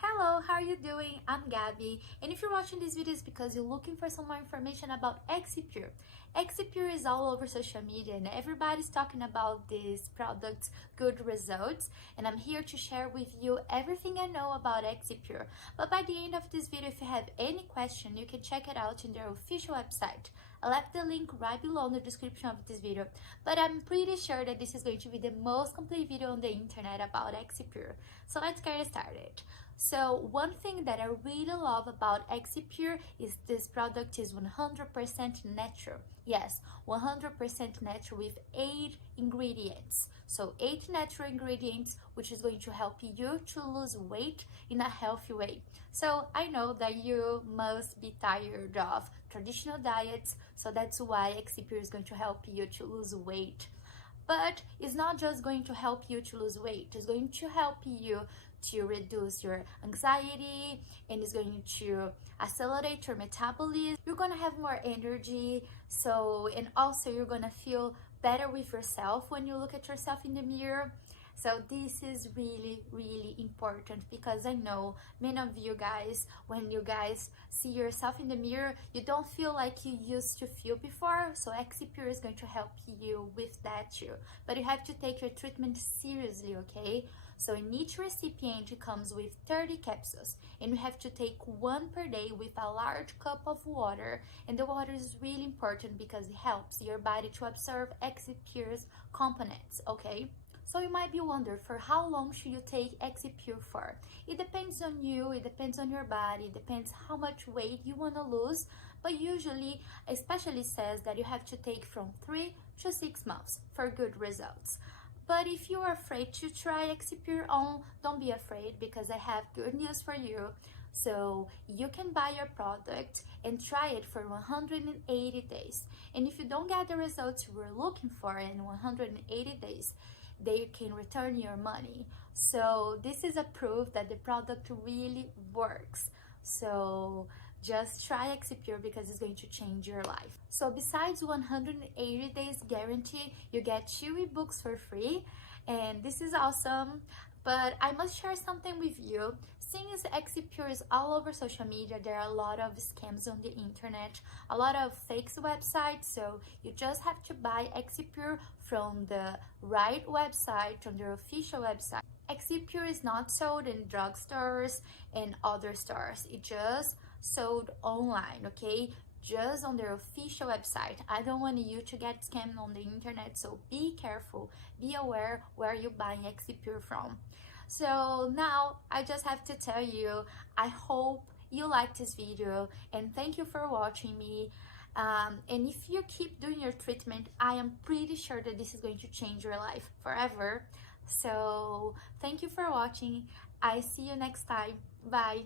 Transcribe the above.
Hello, how are you doing? I'm Gabby, and if you're watching this video, it's because you're looking for some more information about Exipure. Exipure is all over social media and everybody's talking about this product's good results, and I'm here to share with you everything I know about Exipure. But by the end of this video, if you have any question, you can check it out in their official website. I left the link right below in the description of this video, but I'm pretty sure that this is going to be the most complete video on the internet about Exipure. So let's get started. So one thing that I really love about Exipure is this product is 100% natural. Yes, 100% natural with 8 ingredients. So 8 natural ingredients, which is going to help you to lose weight in a healthy way. So I know that you must be tired of traditional diets, so that's why Exipure is going to help you to lose weight. But it's not just going to help you to lose weight, it's going to help you to reduce your anxiety, and it's going to accelerate your metabolism. You're gonna have more energy, and also you're gonna feel better with yourself when you look at yourself in the mirror. So this is really important, because I know many of you guys, when you guys see yourself in the mirror, you don't feel like you used to feel before. So Exipure is going to help you with that too. But you have to take your treatment seriously, okay? So in each recipient it comes with 30 capsules, and you have to take one per day with a large cup of water. And the water is really important because it helps your body to absorb Exipure's components, okay? So you might be wondering, for how long should you take Exipure for? It depends on you, it depends on your body, it depends how much weight you want to lose, but usually a specialist says that you have to take from 3 to 6 months for good results. But if you are afraid to try Exipure on, don't be afraid, because I have good news for you. So you can buy your product and try it for 180 days. And if you don't get the results you were looking for in 180 days, they can return your money. So this is a proof that the product really works. So just try Exipure, because it's going to change your life. So besides 180 days guarantee, you get 2 ebooks for free, and this is awesome. But I must share something with you. Since Exipure is all over social media, there are a lot of scams on the internet, a lot of fake websites, so you just have to buy Exipure from the right website, from their official website. Exipure is not sold in drugstores and other stores. It just sold online, okay? Just on their official website. I don't want you to get scammed on the internet, so be careful, be aware where you're buying Exipure from. So now I just have to tell you, I hope you liked this video, and thank you for watching me. And if you keep doing your treatment, I am pretty sure that this is going to change your life forever. So thank you for watching. I see you next time. Bye.